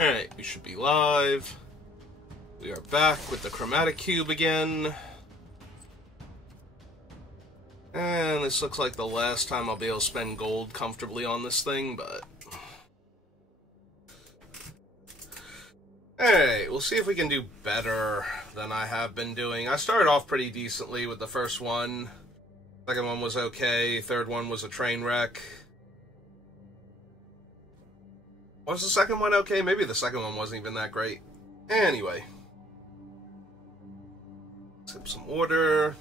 Alright, we should be live. We are back with the Chromatic Cube again. And this looks like the last time I'll be able to spend gold comfortably on this thing, but... Alright, we'll see if we can do better than I have been doing. I started off pretty decently with the first one. Second one was okay. Third one was a train wreck. Was the second one okay? Maybe the second one wasn't even that great. Anyway. Skip some order.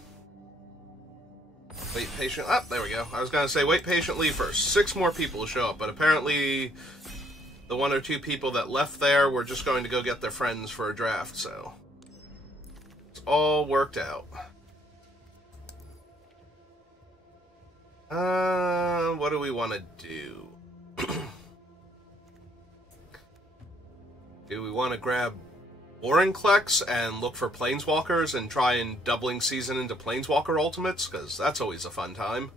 Wait patient. Ah, there we go. I was going to say wait patiently for 6 more people to show up, but apparently the 1 or 2 people that left there were just going to go get their friends for a draft, so it's all worked out. What do we want to do? Do we want to grab Vorinclex and look for Planeswalkers and try and doubling season into Planeswalker Ultimates? Because that's always a fun time.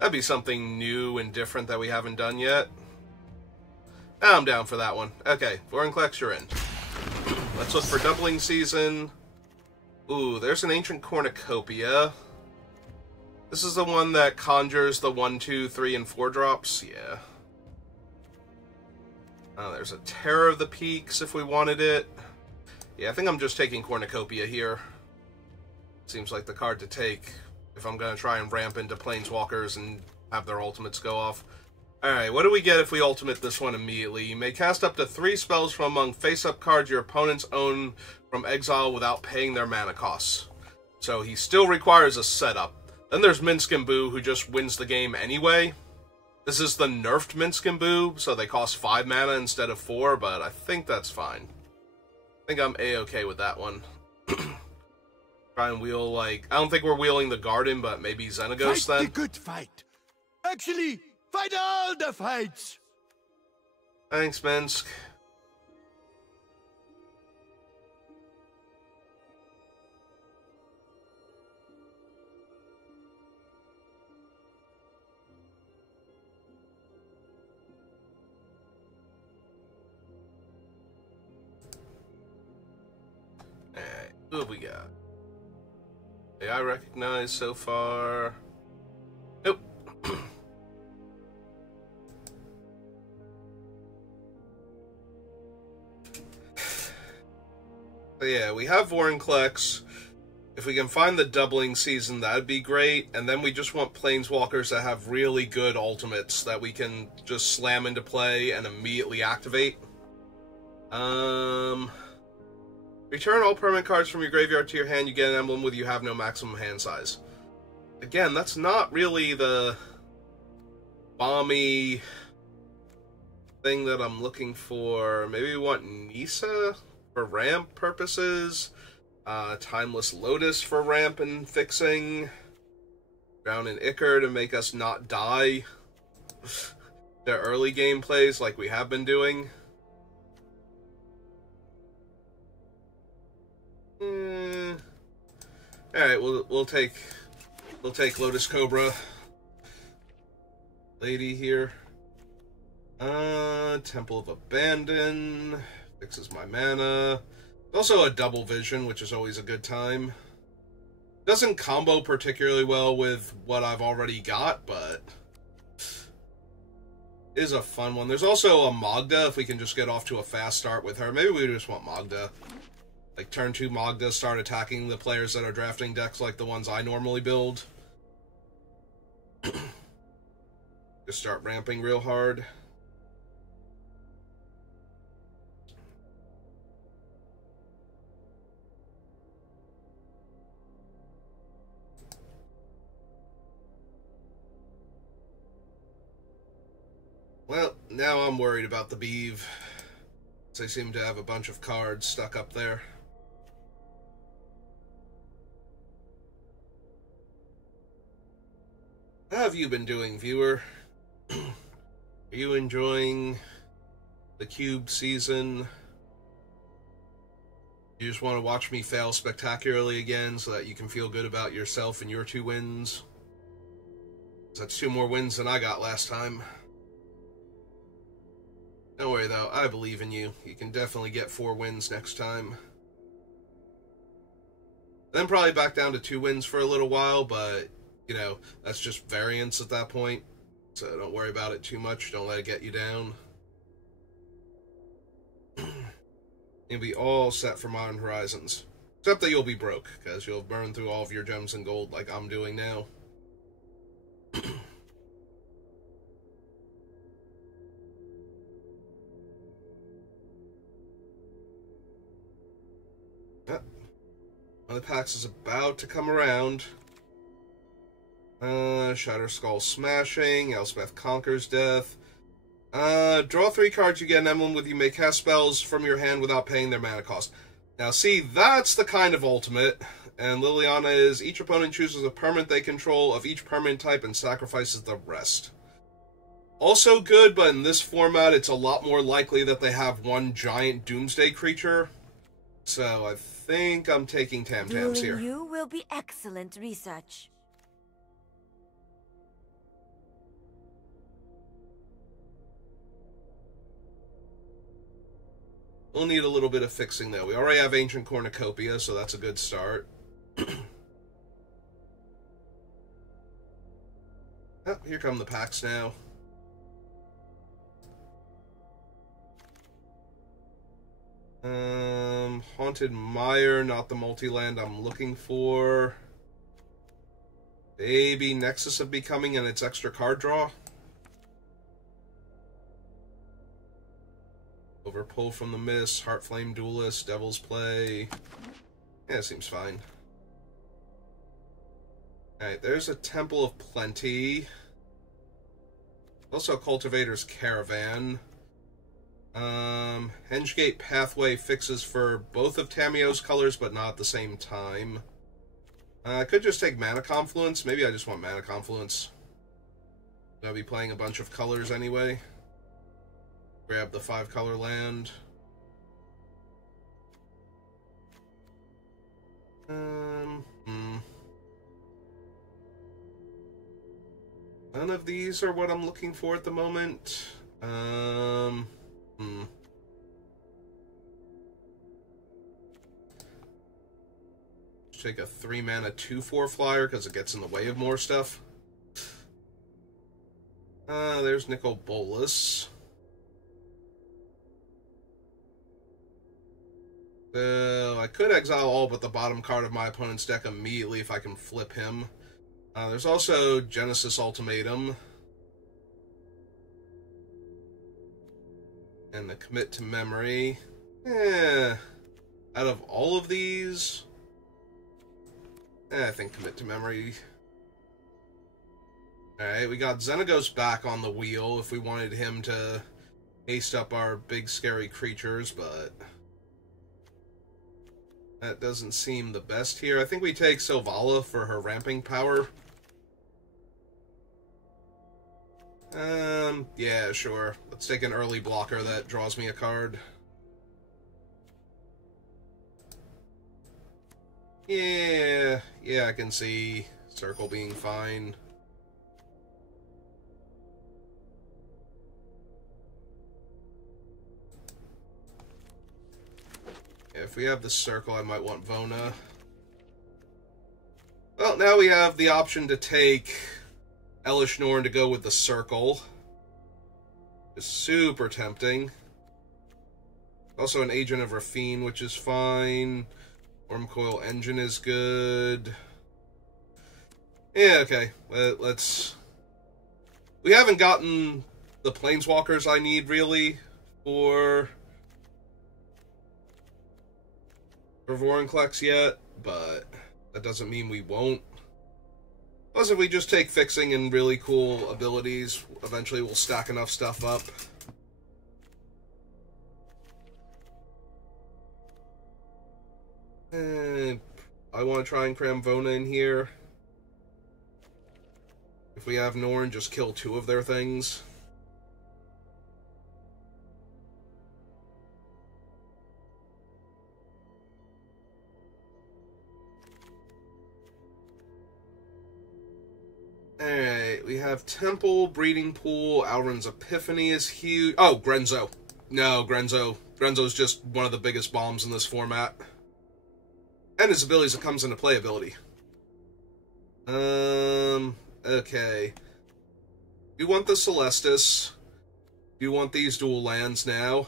That'd be something new and different that we haven't done yet. I'm down for that one. Okay, Vorinclex, you're in. Let's look for doubling season. Ooh, there's an Ancient Cornucopia. This is the one that conjures the 1, 2, 3, and 4 drops. Yeah. There's a Terror of the Peaks if we wanted it. Yeah, I think I'm just taking Cornucopia here. Seems like the card to take if I'm going to try and ramp into Planeswalkers and have their ultimates go off. Alright, what do we get if we ultimate this one immediately? You may cast up to 3 spells from among face-up cards your opponents own from exile without paying their mana costs. So he still requires a setup. Then there's Minsk and Boo, who just wins the game anyway. This is the nerfed Minsk and Boo, so they cost 5 mana instead of 4, but I think that's fine. I think I'm A-okay with that one. Try and wheel, like... I don't think we're wheeling the Garden, but maybe Xenagos then. Fight the good fight. Actually, fight all the fights. Thanks, Minsk. Alright, who have we got? I recognize so far. Nope. So yeah, we have Vorinclex. If we can find the doubling season, that'd be great. And then we just want Planeswalkers that have really good ultimates that we can just slam into play and immediately activate. Return all permanent cards from your graveyard to your hand. You get an emblem with you have no maximum hand size. Again, that's not really the bomby thing that I'm looking for. Maybe we want Nisa for ramp purposes. Timeless Lotus for ramp and fixing. Drown in Ichor to make us not die. The early game plays like we have been doing. Alright, we'll take Lotus Cobra lady here. Temple of Abandon fixes my mana. Also a double vision, which is always a good time. Doesn't combo particularly well with what I've already got, but is a fun one. There's also a Magda if we can just get off to a fast start with her. Maybe we just want Magda. Like, turn 2 Magda, start attacking the players that are drafting decks like the ones I normally build. Just start ramping real hard. Well, now I'm worried about the Beeve. They seem to have a bunch of cards stuck up there. How have you been doing, viewer? Are you enjoying the Cube season? You just want to watch me fail spectacularly again so that you can feel good about yourself and your 2 wins? That's 2 more wins than I got last time. Don't worry, though. I believe in you. You can definitely get 4 wins next time. Then probably back down to 2 wins for a little while, but, you know, that's just variance at that point. So don't worry about it too much. Don't let it get you down. You'll be all set for Modern Horizons. Except that you'll be broke, because you'll burn through all of your gems and gold like I'm doing now. Yep. One of the packs is about to come around. Shatter Skull Smashing, Elspeth Conquers Death. Draw 3 cards, you get an emblem with you may cast spells from your hand without paying their mana cost. Now see, that's the kind of ultimate. And Liliana is, each opponent chooses a permanent they control of each permanent type and sacrifices the rest. Also good, but in this format it's a lot more likely that they have one giant doomsday creature. So I think I'm taking Tam-Tams here. You will be excellent research. We'll need a little bit of fixing, though. We already have Ancient Cornucopia, so that's a good start. Oh, here come the packs now. Haunted Mire, not the multi-land I'm looking for. Maybe Nexus of Becoming and its extra card draw. Overpull from the Mist, Heartflame Duelist, Devil's Play. Yeah, seems fine. Alright, there's a Temple of Plenty. Also a Cultivator's Caravan. Hengegate Pathway fixes for both of Tamio's colors, but not at the same time. I could just take Mana Confluence. Maybe I just want Mana Confluence. I'll be playing a bunch of colors anyway. Grab the 5-color land. None of these are what I'm looking for at the moment. Take a 3-mana 2/4 flyer because it gets in the way of more stuff. There's Nicol Bolas. I could exile all but the bottom card of my opponent's deck immediately if I can flip him. There's also Genesis Ultimatum. And the Commit to Memory. Out of all of these, I think Commit to Memory. Alright, we got Xenagos back on the wheel if we wanted him to haste up our big scary creatures, but that doesn't seem the best here. I think we take Sylvala for her ramping power. Yeah, sure. Let's take an early blocker that draws me a card. Yeah, I can see Circle being fine. If we have the Circle, I might want Vona. Well, now we have the option to take Elish Norn to go with the Circle. It's super tempting. Also an Agent of Rafine, which is fine. Wormcoil Engine is good. Yeah, okay. Let's... We haven't gotten the Planeswalkers I need, really, for Vorinclex yet, but that doesn't mean we won't. Plus, if we just take fixing and really cool abilities, eventually we'll stack enough stuff up. I want to try and cram Vona in here. If we have Norn, just kill 2 of their things. Alright, we have Temple, Breeding Pool, Alrund's Epiphany is huge. Oh, Grenzo. No, Grenzo. Grenzo's just one of the biggest bombs in this format. And his abilities that comes into playability. Okay. You want the Celestis. You want these dual lands now.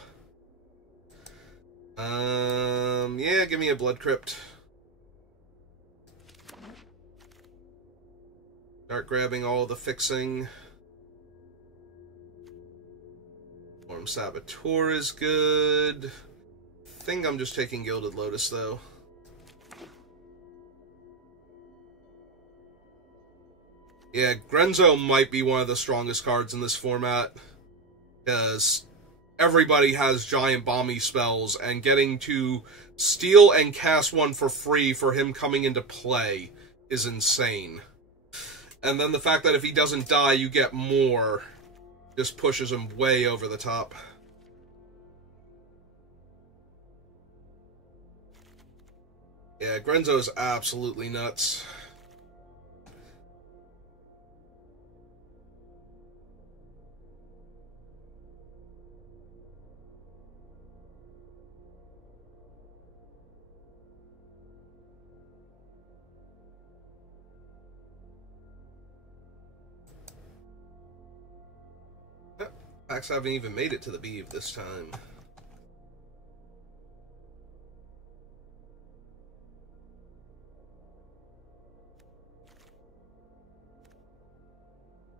Yeah, give me a Blood Crypt. Start grabbing all the fixing. Form Saboteur is good. I think I'm just taking Gilded Lotus, though. Yeah, Grenzo might be one of the strongest cards in this format, because everybody has giant bomby spells, and getting to steal and cast one for free for him coming into play is insane. And then the fact that if he doesn't die, you get more, just pushes him way over the top. Yeah, Grenzo is absolutely nuts. Packs haven't even made it to the Beeve this time.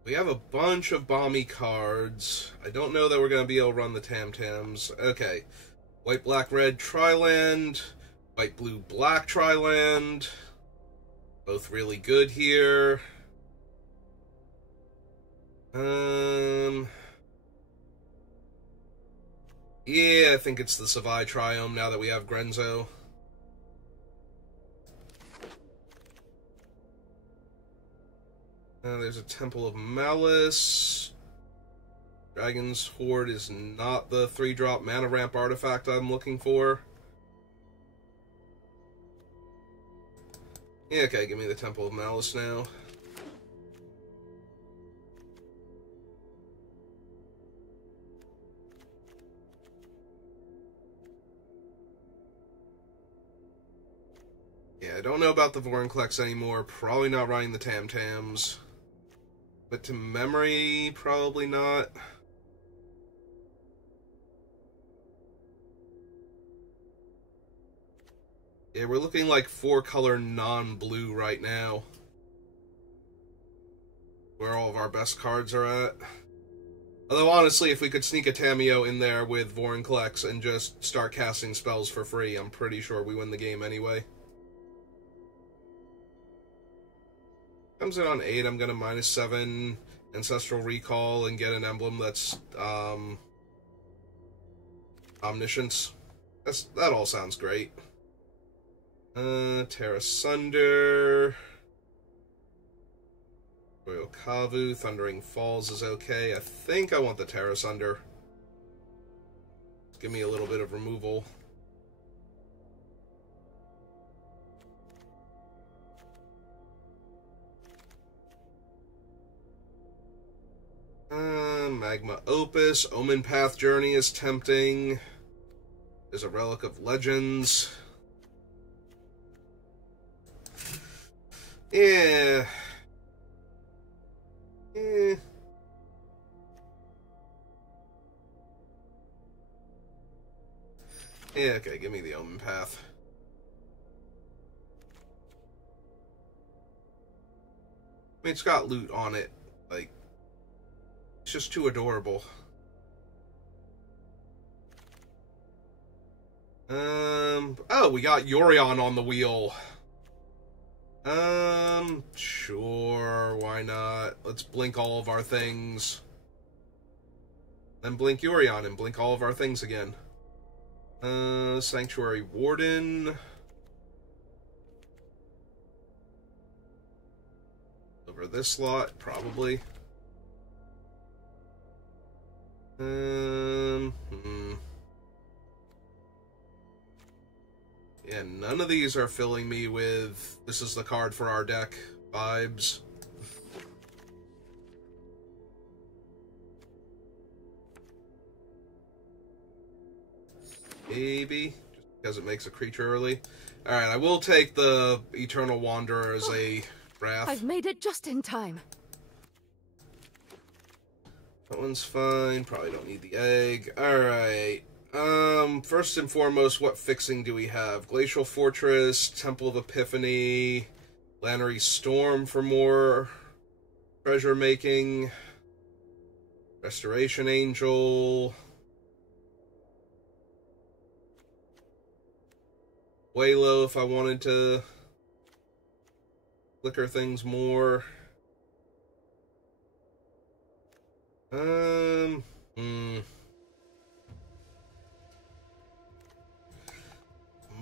We have a bunch of bomby cards. I don't know that we're going to be able to run the Tam Tams. Okay. White, black, red, Triland. White, blue, black, Triland. Both really good here. Yeah, I think it's the Savai Triome now that we have Grenzo. There's a Temple of Malice. Dragon's Horde is not the 3-drop mana ramp artifact I'm looking for. Yeah, okay, give me the Temple of Malice now. Yeah, I don't know about the Vorinclex anymore. Probably not running the Tam Tams. But to memory, probably not. Yeah, we're looking like 4-color non-blue right now. Where all of our best cards are at. Although, honestly, if we could sneak a Tameo in there with Vorinclex and just start casting spells for free, I'm pretty sure we win the game anyway. Comes in on 8, I'm going to -7 Ancestral Recall and get an emblem that's Omniscience. That all sounds great. Terra Sunder. Royal Kavu, Thundering Falls is okay. I think I want the Terra Sunder. Give me a little bit of removal. Magma Opus, Omen Path Journey is tempting. There's a Relic of Legends. Yeah. Yeah, okay, give me the Omen Path. I mean, it's got loot on it. Like, it's just too adorable. Oh, we got Yorion on the wheel. Sure, why not? Let's blink all of our things. Then blink Yorion and blink all of our things again. Sanctuary Warden. Over this slot, probably. Yeah, none of these are filling me with this is the card for our deck vibes. Maybe, just because it makes a creature early. Alright, I will take the Eternal Wanderer as a Wrath. I've made it just in time. That one's fine. Probably don't need the egg. Alright. First and foremost, what fixing do we have? Glacial Fortress, Temple of Epiphany, Lannery Storm for more treasure making, Restoration Angel, Waylo if I wanted to flicker things more.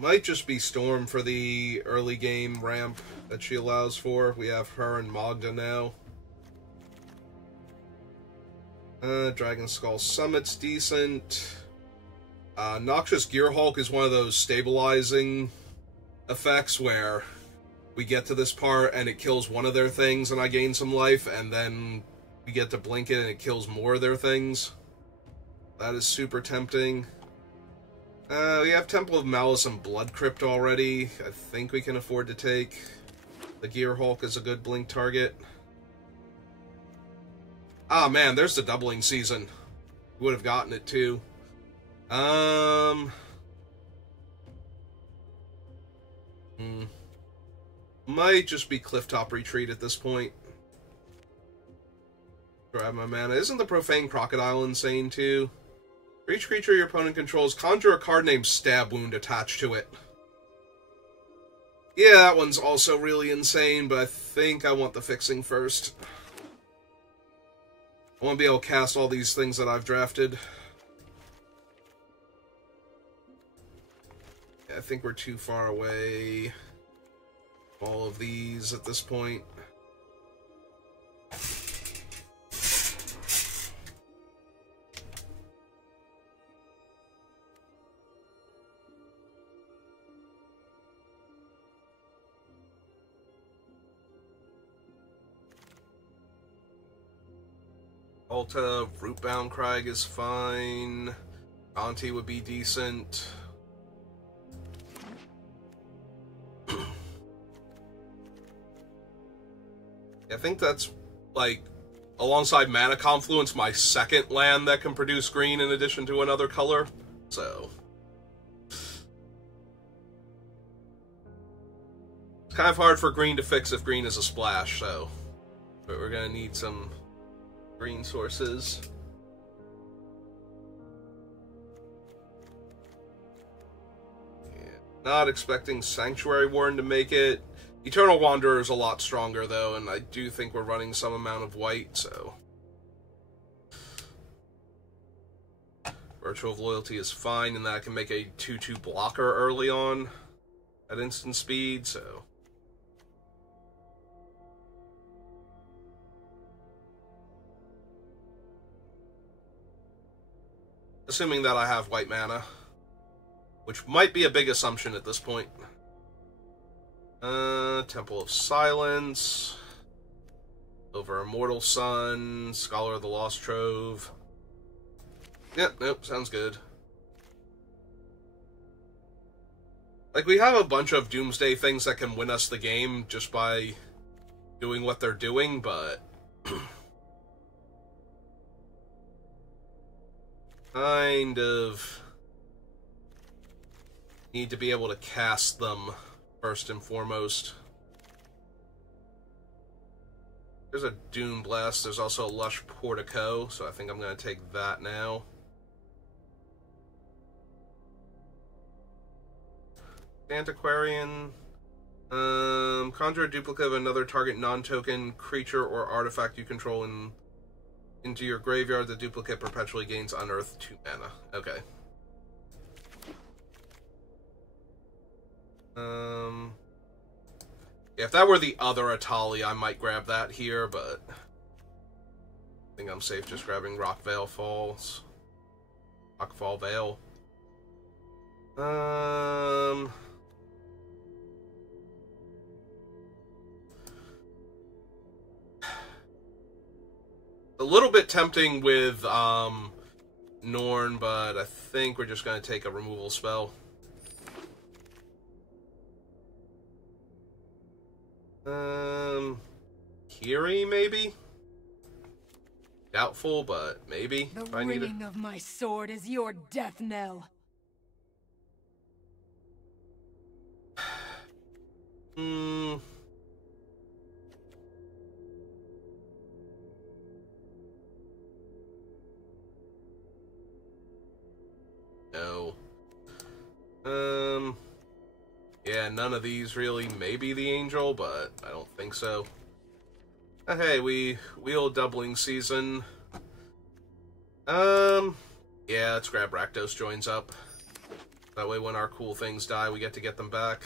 Might just be Storm for the early game ramp that she allows for. We have her and Magda now. Dragon Skull Summit's decent. Noxious Gearhulk is one of those stabilizing effects where we get to this part and it kills one of their things and I gain some life, and then we get to blink it and it kills more of their things. That is super tempting. We have Temple of Malice and Blood Crypt already. I think we can afford to take. The Gearhulk is a good blink target. Ah, man, there's the doubling season. We would have gotten it, too. Might just be Clifftop Retreat at this point. Grab my mana. Isn't the Profane Crocodile insane, too? For each creature your opponent controls, conjure a card named Stab Wound attached to it. Yeah, that one's also really insane, but I think I want the fixing first. I want to be able to cast all these things that I've drafted. Yeah, I think we're too far away. All of these at this point. Alta, Rootbound Crag is fine. Auntie would be decent. I think that's, like, alongside Mana Confluence, my second land that can produce green in addition to another color. So it's kind of hard for green to fix if green is a splash, so but we're gonna need some green sources. Yeah. Not expecting Sanctuary Warden to make it. Eternal Wanderer is a lot stronger, though, and I do think we're running some amount of white, so... Virtue of Loyalty is fine, and that I can make a 2/2 blocker early on at instant speed, so... Assuming that I have white mana, which might be a big assumption at this point. Temple of Silence, Over Immortal Sun, Scholar of the Lost Trove. Yep, nope, sounds good. Like, we have a bunch of Doomsday things that can win us the game just by doing what they're doing, but... kind of need to be able to cast them first and foremost. There's a Doom Blast. There's also a Lush Portico, so I think I'm going to take that now. Antiquarian. Conjure a duplicate of another target non-token creature or artifact you control into your graveyard. The duplicate perpetually gains Unearth 2 mana. Okay. Yeah, if that were the other Atali, I might grab that here, but I think I'm safe just grabbing Rockvale Falls. Rockfall Vale. A little bit tempting with Norn, but I think we're just going to take a removal spell. Kiri, maybe? Doubtful, but maybe. The if I need it. ringing of my sword is your death knell. No. Yeah, none of these really. Maybe the Angel, but I don't think so. Hey, we wheel doubling season. Yeah, let's grab Rakdos joins up. That way when our cool things die, we get them back.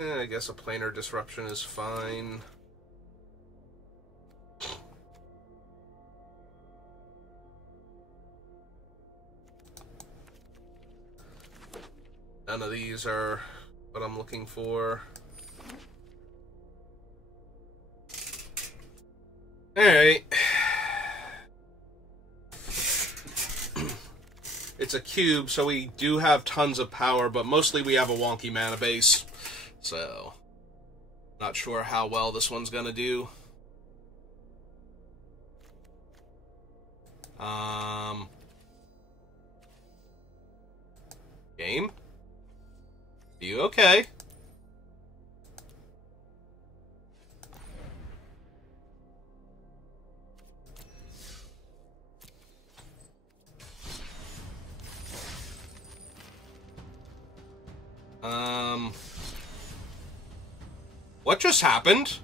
I guess a planar disruption is fine. None of these are what I'm looking for. Alright. It's a cube, so we do have tons of power, but mostly we have a wonky mana base. So, not sure how well this one's gonna do. Game? Are you okay? What just happened?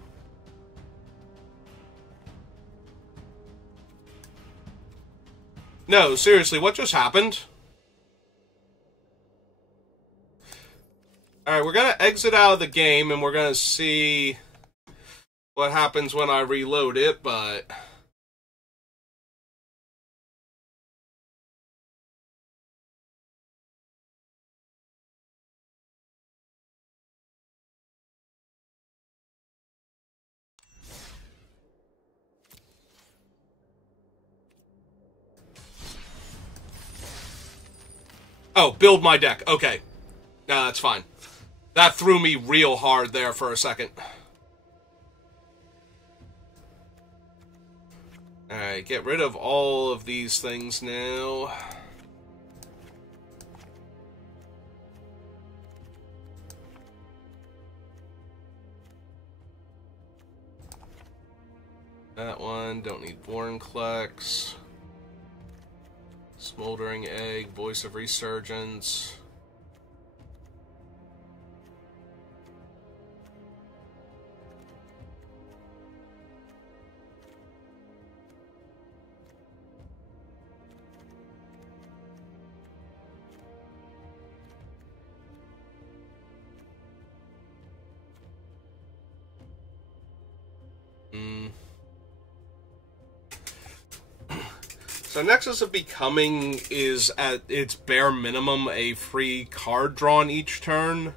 No, seriously, what just happened? Alright, we're gonna exit out of the game and we're gonna see what happens when I reload it, but... Oh, build my deck. Okay. No, that's fine. That threw me real hard there for a second. Alright, get rid of all of these things now. That one, don't need Vorinclex. Smoldering Egg, Voice of Resurgence. So Nexus of Becoming is at its bare minimum a free card drawn each turn.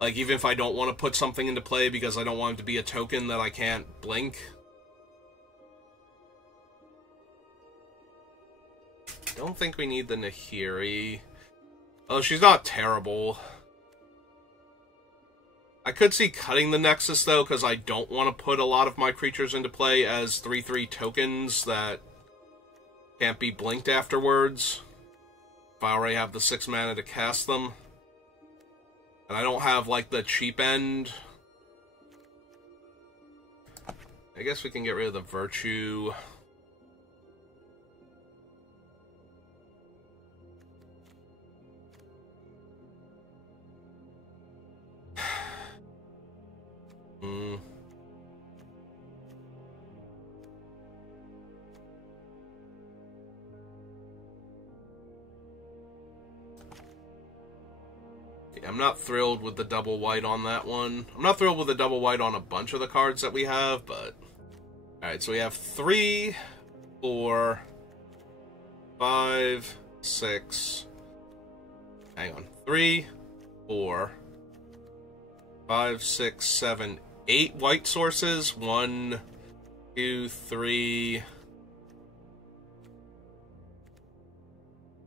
Like, even if I don't want to put something into play because I don't want it to be a token that I can't blink. Don't think we need the Nahiri. Oh, she's not terrible. I could see cutting the Nexus, though, because I don't want to put a lot of my creatures into play as 3/3 tokens that can't be blinked afterwards. If I already have the 6 mana to cast them. And I don't have, like, the cheap end. I guess we can get rid of the Virtue. I'm not thrilled with the double white on that one. I'm not thrilled with the double white on a bunch of the cards that we have, but... Alright, so we have 3, 4, 5, 6... Hang on. 3, 4, 5, 6, 7, 8 white sources. 1, 2, 3,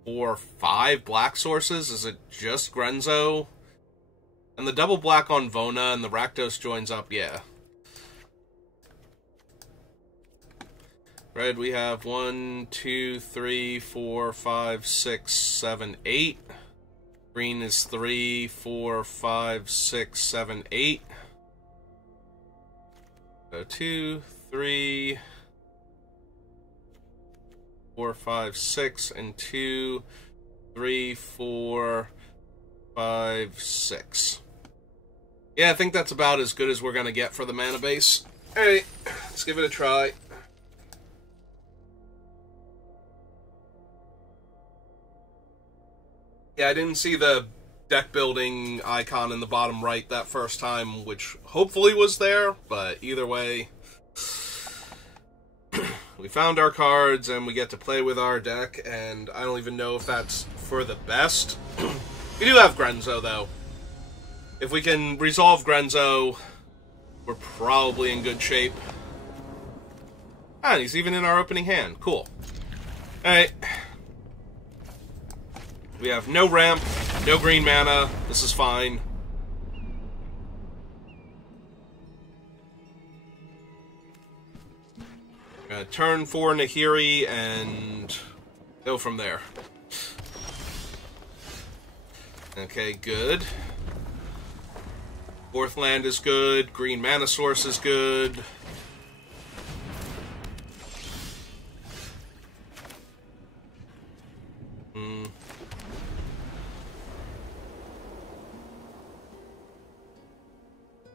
4, 5 black sources. Is it just Grenzo? And the double black on Vona and the Rakdos joins up, yeah. Red, we have 1, 2, 3, 4, 5, 6, 7, 8. Green is 3, 4, 5, 6, 7, 8. So 2, 3, 4, 5, 6, and 2, 3, 4, 5, 6. Yeah, I think that's about as good as we're going to get for the mana base. Alright, let's give it a try. Yeah, I didn't see the deck building icon in the bottom right that first time, which hopefully was there, but either way, we found our cards and we get to play with our deck, and I don't even know if that's for the best. We do have Grenzo, though. If we can resolve Grenzo, we're probably in good shape. Ah, and he's even in our opening hand. Cool. Alright. We have no ramp, no green mana. This is fine. Gonna turn 4 Nahiri and go from there. Okay, good. Fourth land is good. Green mana source is good.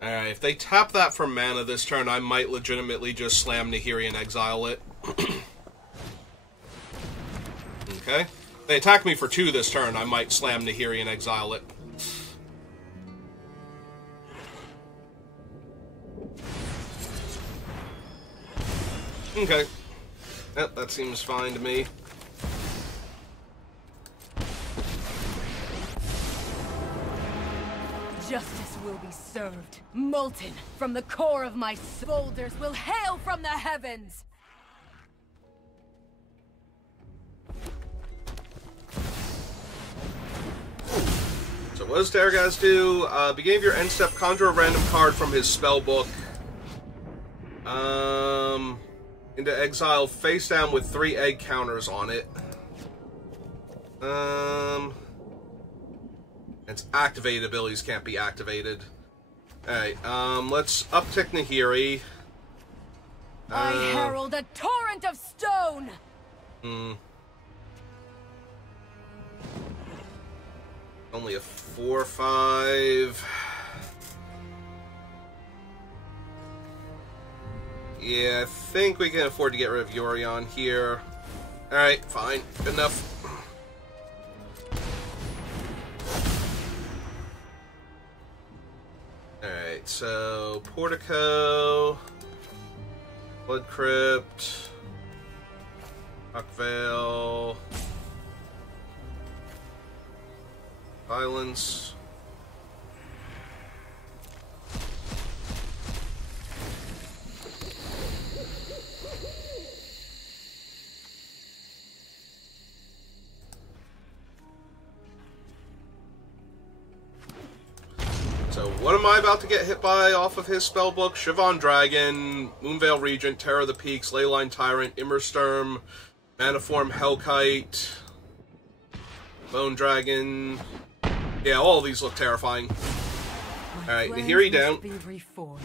Alright, if they tap that for mana this turn, I might legitimately just slam Nahiri and exile it. Okay. If they attack me for 2 this turn, I might slam Nahiri and exile it. Okay. Yep, that seems fine to me. Justice will be served. Molten from the core of my boulders will hail from the heavens! So what does Terragaz do? Beginning of your end step, conjure a random card from his spellbook. Into exile, face down with 3 egg counters on it. Its activated abilities can't be activated. Alright, let's uptick Nahiri. I herald a torrent of stone! Only a 4/5. Yeah, I think we can afford to get rid of Yorion here. Alright, fine. Good enough. Alright, so Portico, Blood Crypt, Rockvale, Violence. So what am I about to get hit by off of his spellbook? Siobhan Dragon, Moonveil Regent, Terror of the Peaks, Leyline Tyrant, Immersturm, Maniform Hellkite, Bone Dragon. Yeah, all of these look terrifying. Alright, Nahiri down. Be reforged.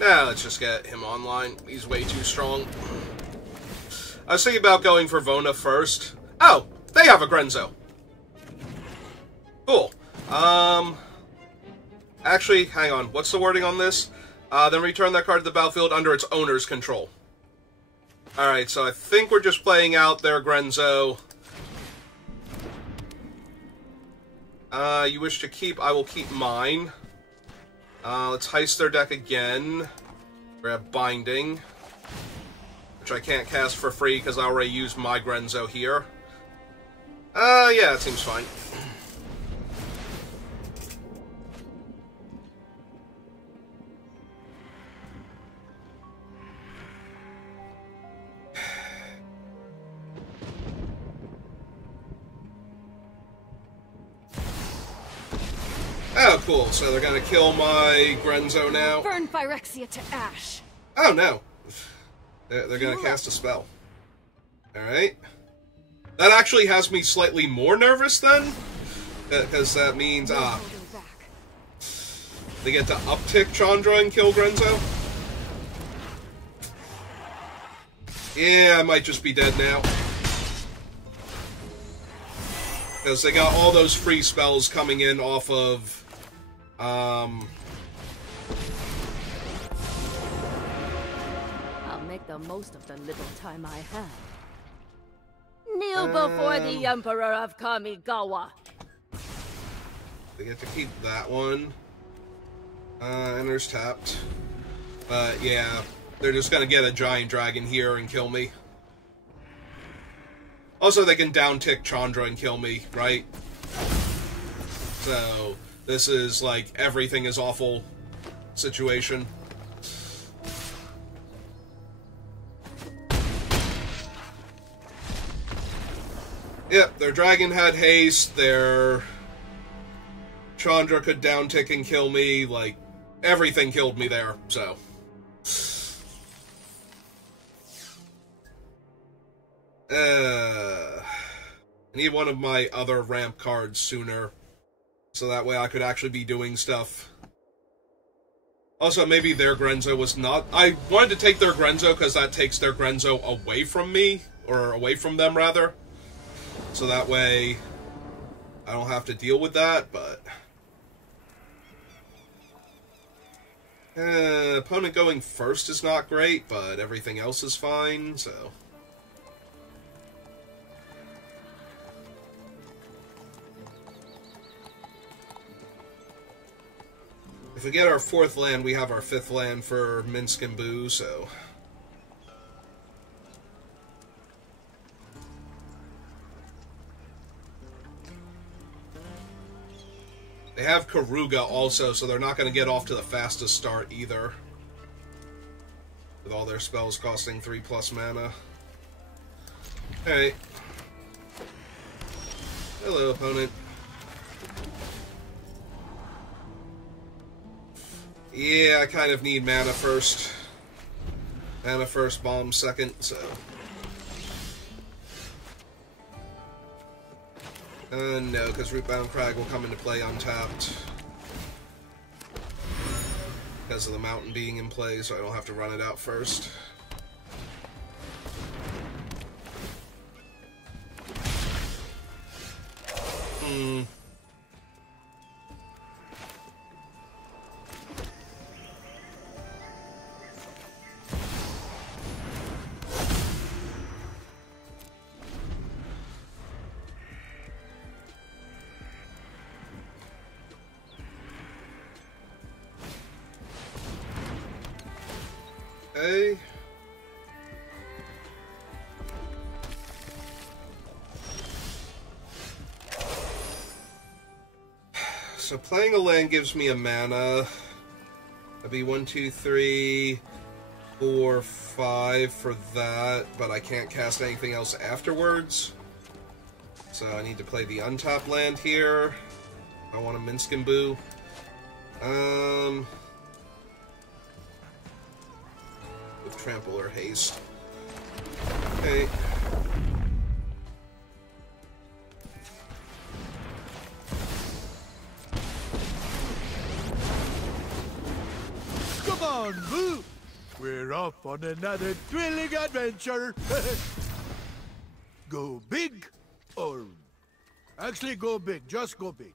Nah, let's just get him online. He's way too strong. I was thinking about going for Vona first. Oh, they have a Grenzo. Cool. Actually, hang on. What's the wording on this? Then return that card to the battlefield under its owner's control. Alright, so I think we're just playing out their Grenzo. You wish to keep, I will keep mine. Let's heist their deck again. Grab Binding, which I can't cast for free because I already used my Grenzo here. Yeah, it seems fine. Oh, cool. So they're gonna kill my Grenzo now. Burn Phyrexia to ash. Oh, no. They're gonna cast a spell. Alright. That actually has me slightly more nervous then. Because that means, they get to uptick Chandra and kill Grenzo. Yeah, I might just be dead now. Because they got all those free spells coming in off of, I'll make the most of the little time I have. Kneel before the Emperor of Kamigawa. They get to keep that one. Enters tapped. But yeah, they're just gonna get a giant dragon here and kill me. Also, they can down-tick Chandra and kill me, right? So, this is like everything is awful situation. Yep, their dragon had haste, their Chandra could down-tick and kill me, like, everything killed me there, so. I need one of my other ramp cards sooner, so that way I could actually be doing stuff. Also, maybe their Grenzo was not... I wanted to take their Grenzo because that takes their Grenzo away from me, or away from them, rather. So that way, I don't have to deal with that, but... opponent going first is not great, but everything else is fine, so... If we get our 4th land, we have our 5th land for Minsk and Boo, so... They have Karuga also, so they're not going to get off to the fastest start either. With all their spells costing 3+ mana. Alright. Hello, opponent. Yeah, I kind of need mana first. Mana first, bomb second, so... no, because Rootbound Crag will come into play untapped. Because of the mountain being in play, so I don't have to run it out first. Okay. So playing a land gives me a mana. That'd be 1, 2, 3, 4, 5 for that, but I can't cast anything else afterwards. So I need to play the untapped land here. I want a Minsk and Boo. With trample or haste. Okay. Come on, Boo! We're off on another thrilling adventure! Go big, or... Actually, go big. Just go big.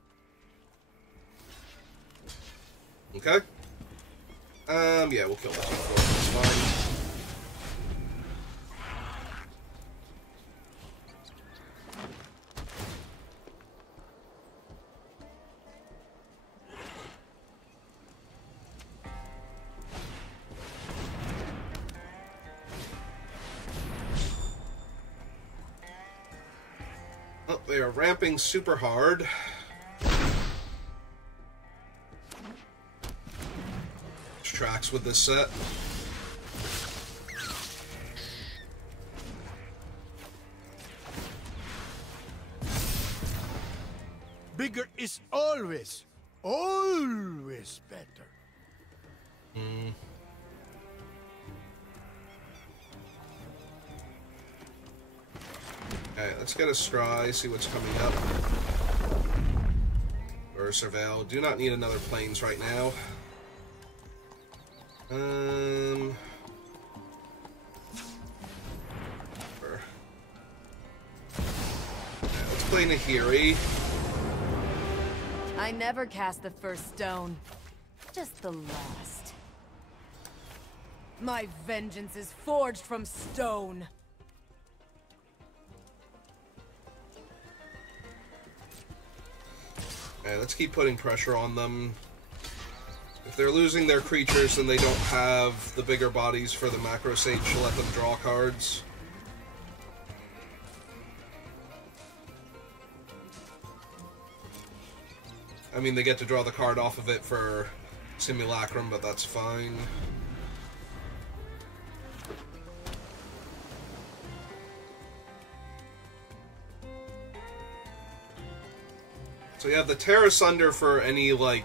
Okay. Yeah, we'll kill the 2/4. That's fine. Oh, they are ramping super hard. Tracks with this set. Bigger is always better. Alright, let's get a Scry, see what's coming up. Or Surveil. Do not need another Plains right now. Let's play Nahiri. I never cast the first stone, just the last. My vengeance is forged from stone. Alright, let's keep putting pressure on them. If they're losing their creatures, then they don't have the bigger bodies for the Macro Sage to let them draw cards. I mean, they get to draw the card off of it for Simulacrum, but that's fine. So you have the Terra Sunder for any, like,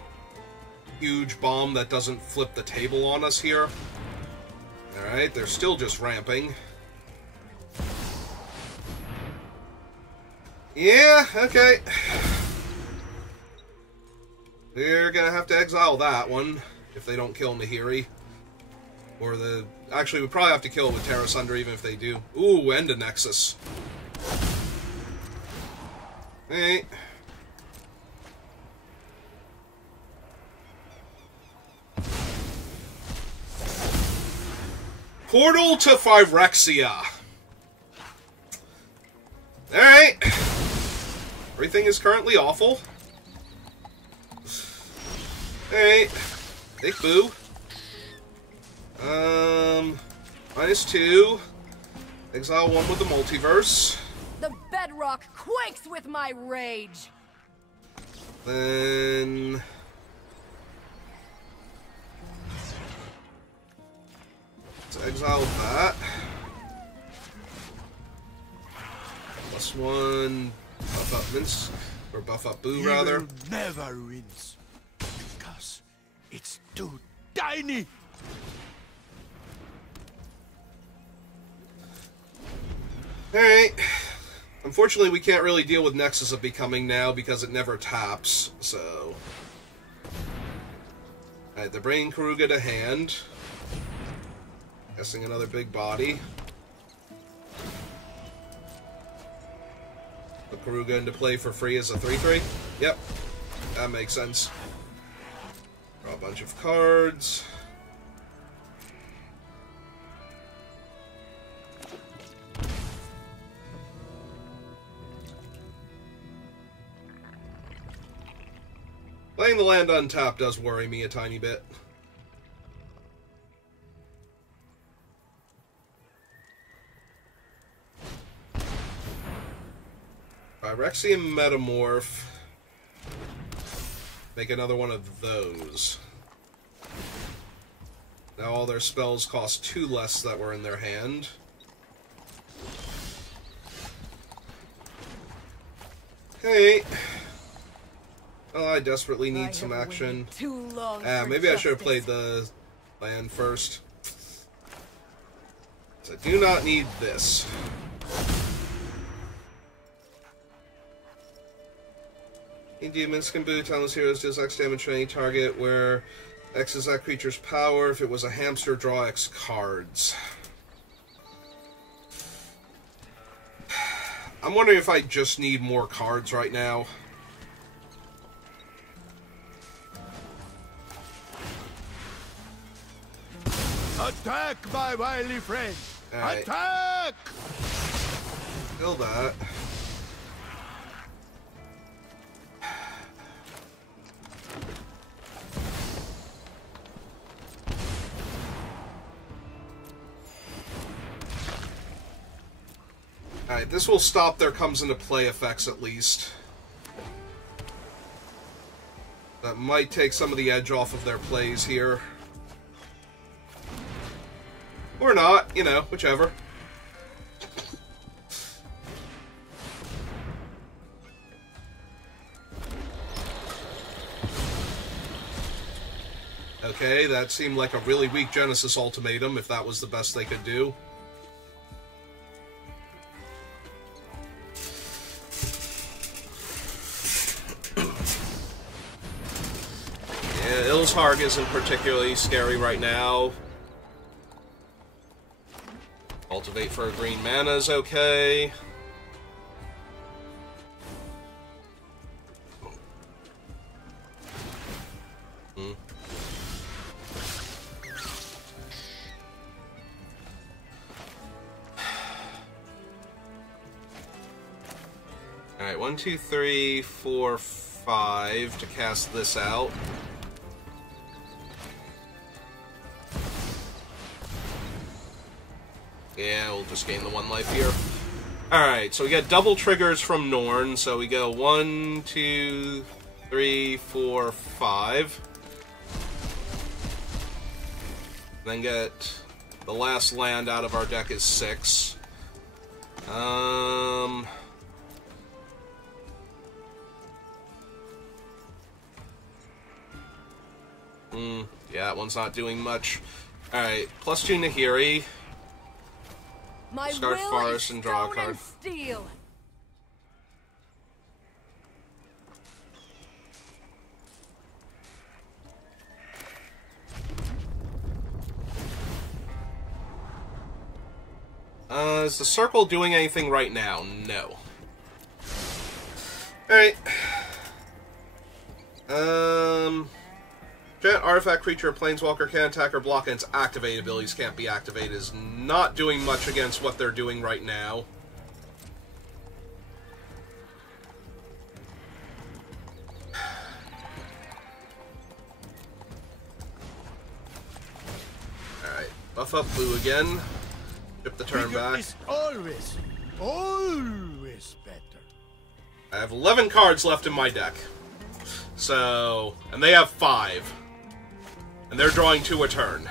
huge bomb that doesn't flip the table on us here. Alright, they're still just ramping. Yeah, okay. We're gonna have to exile that one if they don't kill Nahiri. Or the... Actually, we probably have to kill it with Terra Sunder even if they do. Ooh, and a Nexus. Hey. Portal to Phyrexia. Alright. Everything is currently awful. Alright. Big boo. -2. Exile 1 with the multiverse. The bedrock quakes with my rage. Then... let's exile that. +1, buff up Mince, or buff up Boo, rather. You will never wins, because it's too tiny. Alright. Unfortunately, we can't really deal with Nexus of Becoming now because it never taps, so... Alright, they're bringing Karuga to hand. Guessing another big body. Put Karuga into play for free as a 3/3. Yep, that makes sense. Draw a bunch of cards. Playing the land untapped does worry me a tiny bit. Phyrexian Metamorph. Make another one of those. Now all their spells cost 2 less that were in their hand. Okay. Well, I desperately need some action. Maybe I should have played the land first. So I do not need this. Demons can boot Timeless Heroes deals X damage to any target where X is that creature's power. If it was a hamster, draw X cards. I'm wondering if I just need more cards right now. Attack, my wily friend! Alright. Attack! Kill that. Alright, this will stop their comes into play effects at least. That might take some of the edge off of their plays here. Or not, you know, whichever. Okay, that seemed like a really weak Genesis ultimatum, if that was the best they could do. Yeah, Ilsharg isn't particularly scary right now. Cultivate for a green mana is okay. Alright, 1, 2, 3, 4, 5 to cast this out. Yeah, we'll just gain the 1 life here. Alright, so we get double triggers from Norn, so we go 1, 2, 3, 4, 5. Then get the last land out of our deck is 6. Yeah, that one's not doing much. Alright, +2 Nahiri. My Scarred will Forest is and draw a stone card. and steel. Is the circle doing anything right now? No. Alright. Giant artifact creature, planeswalker can attack or block, and its activated abilities can't be activated. Is not doing much against what they're doing right now. Alright, buff up blue again. Chip the turn Bigger back. is always, always better. I have 11 cards left in my deck. So, and they have 5. And they're drawing 2 a turn.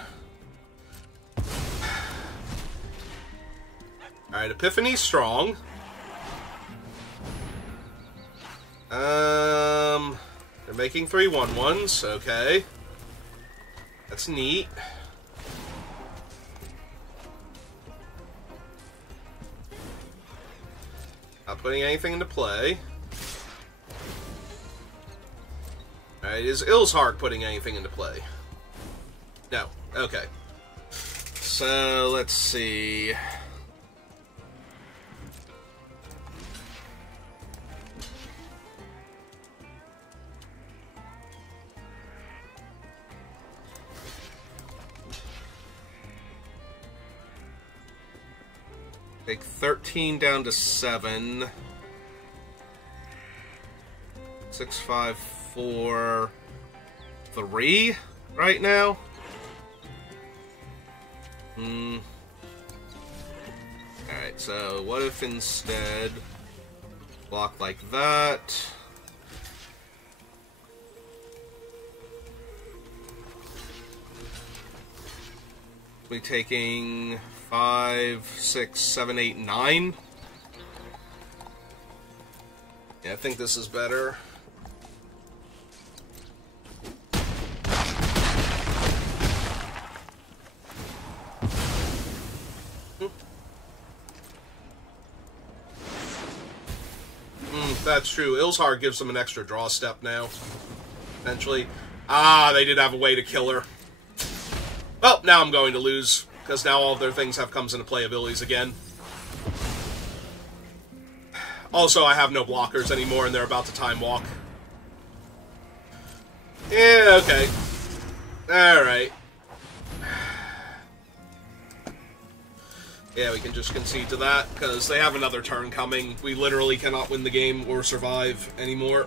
Alright, Epiphany's strong. They're making 3 1/1s, okay. That's neat. Not putting anything into play. Alright, is Ilsharg putting anything into play? No. Okay. So, let's see. Take 13 down to 7. 6, 5, 4, 3 right now. Alright, so what if instead block like that? We taking 5, 6, 7, 8, 9. Yeah, I think this is better. That's true. Ilshar gives them an extra draw step now. Eventually. Ah, they did have a way to kill her. Well, now I'm going to lose, because now all of their things have comes into play abilities again. Also, I have no blockers anymore, and they're about to time walk. Yeah, okay. Alright. Yeah, we can just concede to that, because they have another turn coming. We literally cannot win the game or survive anymore.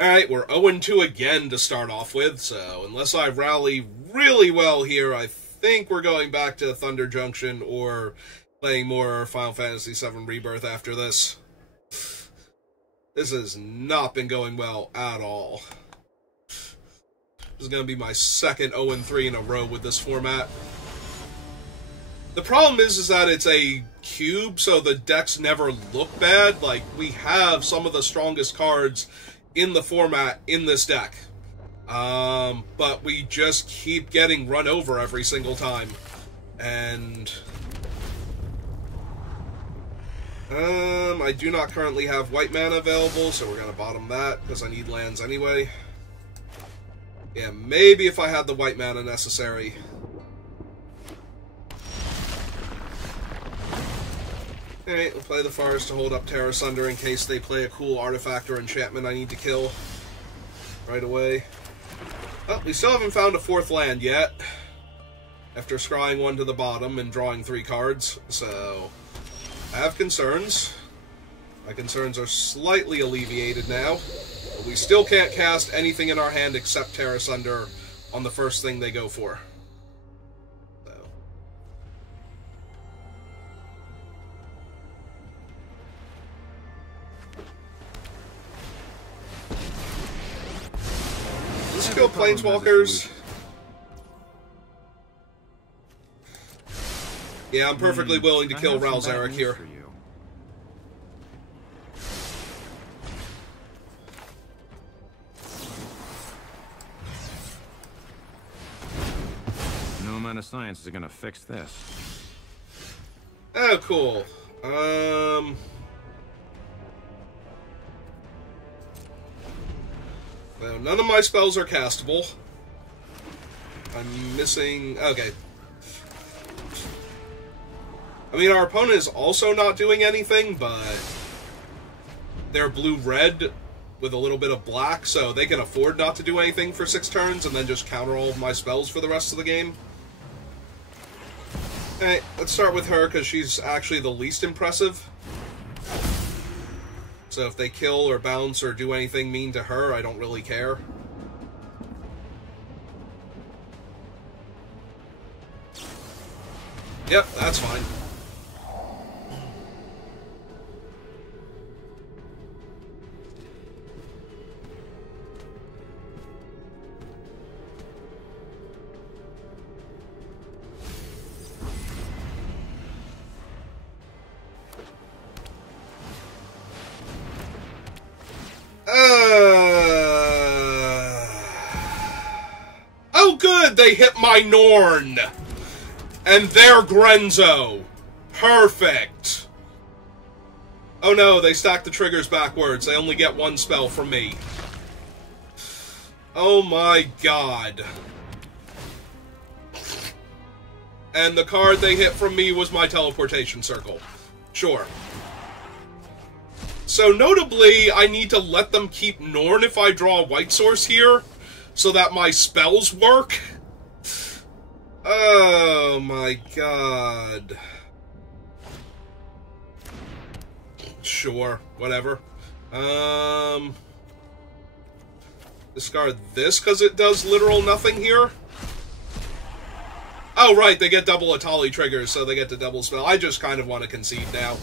Alright, we're 0-2 again to start off with, so unless I rally really well here, I think we're going back to Thunder Junction or playing more Final Fantasy VII Rebirth after this. This has not been going well at all. This is going to be my second 0-3 in a row with this format. The problem is that it's a cube, so the decks never look bad. Like, we have some of the strongest cards in the format in this deck. But we just keep getting run over every single time. And I do not currently have white mana available, so we're going to bottom that, because I need lands anyway. Yeah, maybe if I had the white mana necessary. Alright, we'll play the Forest to hold up Terra Sunder in case they play a cool artifact or enchantment I need to kill right away. Oh, we still haven't found a fourth land yet, after scrying one to the bottom and drawing 3 cards, so I have concerns. My concerns are slightly alleviated now, but we still can't cast anything in our hand except Terra Sunder on the first thing they go for. So. Let's kill Planeswalkers. Yeah, I'm perfectly willing to kill Ralzeric here. No amount of science is gonna fix this. Oh, cool. Well, none of my spells are castable. I'm missing... Okay. I mean, our opponent is also not doing anything, but they're blue-red with a little bit of black, so they can afford not to do anything for 6 turns and then just counter all of my spells for the rest of the game. Alright, let's start with her, because she's actually the least impressive. So if they kill or bounce or do anything mean to her, I don't really care. Yep, that's fine. Oh good, they hit my Norn! And their Grenzo. Perfect. Oh no, they stacked the triggers backwards. They only get 1 spell from me. Oh my god. And the card they hit from me was my teleportation circle. Sure. So notably, I need to let them keep Norn if I draw a white source here, so that my spells work. Oh my god. Sure, whatever. Discard this because it does literal nothing here. Oh right, they get double Atali triggers, so they get the double spell. I just kind of want to concede now.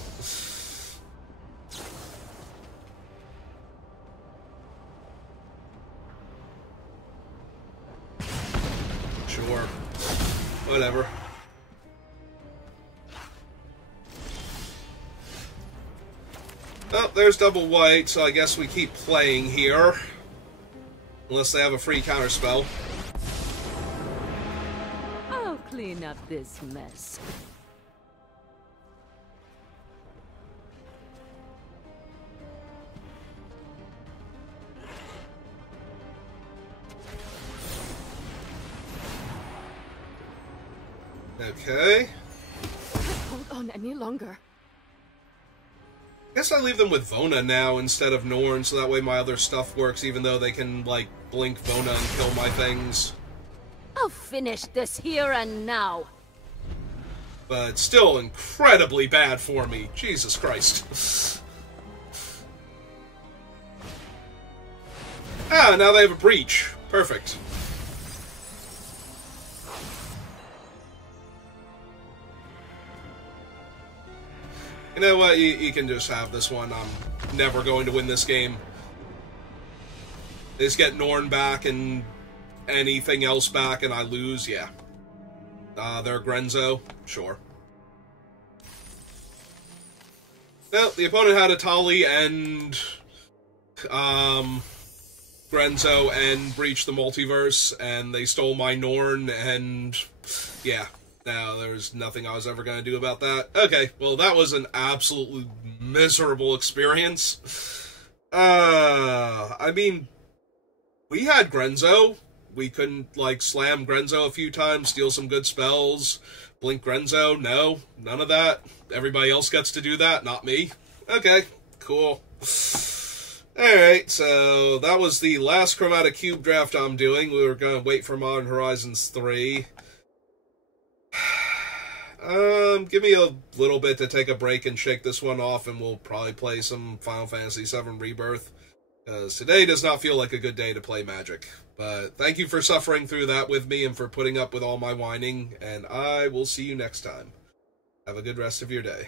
Sure. Whatever. Oh, there's double white, so I guess we keep playing here. Unless they have a free counterspell. I'll clean up this mess. Okay. Can't hold on any longer. guess I leave them with Vona now instead of Norn, so that way my other stuff works, even though they can, like, blink Vona and kill my things. I'll finish this here and now. But still incredibly bad for me. Jesus Christ. Ah, now they have a breach. Perfect. You know what? You can just have this one. I'm never going to win this game. They just get Norn back and anything else back and I lose. Yeah. They're Grenzo. Sure. Well, the opponent had a Tali and Grenzo and breached the multiverse, and they stole my Norn, and yeah. Now, there's nothing I was ever going to do about that. Okay, well, that was an absolutely miserable experience. I mean, we had Grenzo. We couldn't, like, slam Grenzo a few times, steal some good spells, blink Grenzo. No, none of that. Everybody else gets to do that, not me. Okay, cool. Alright, so that was the last Chromatic Cube draft I'm doing. We were going to wait for Modern Horizons 3. Give me a little bit to take a break and shake this one off, and we'll probably play some Final Fantasy VII Rebirth, because today does not feel like a good day to play Magic. But thank you for suffering through that with me and for putting up with all my whining, and I will see you next time. Have a good rest of your day.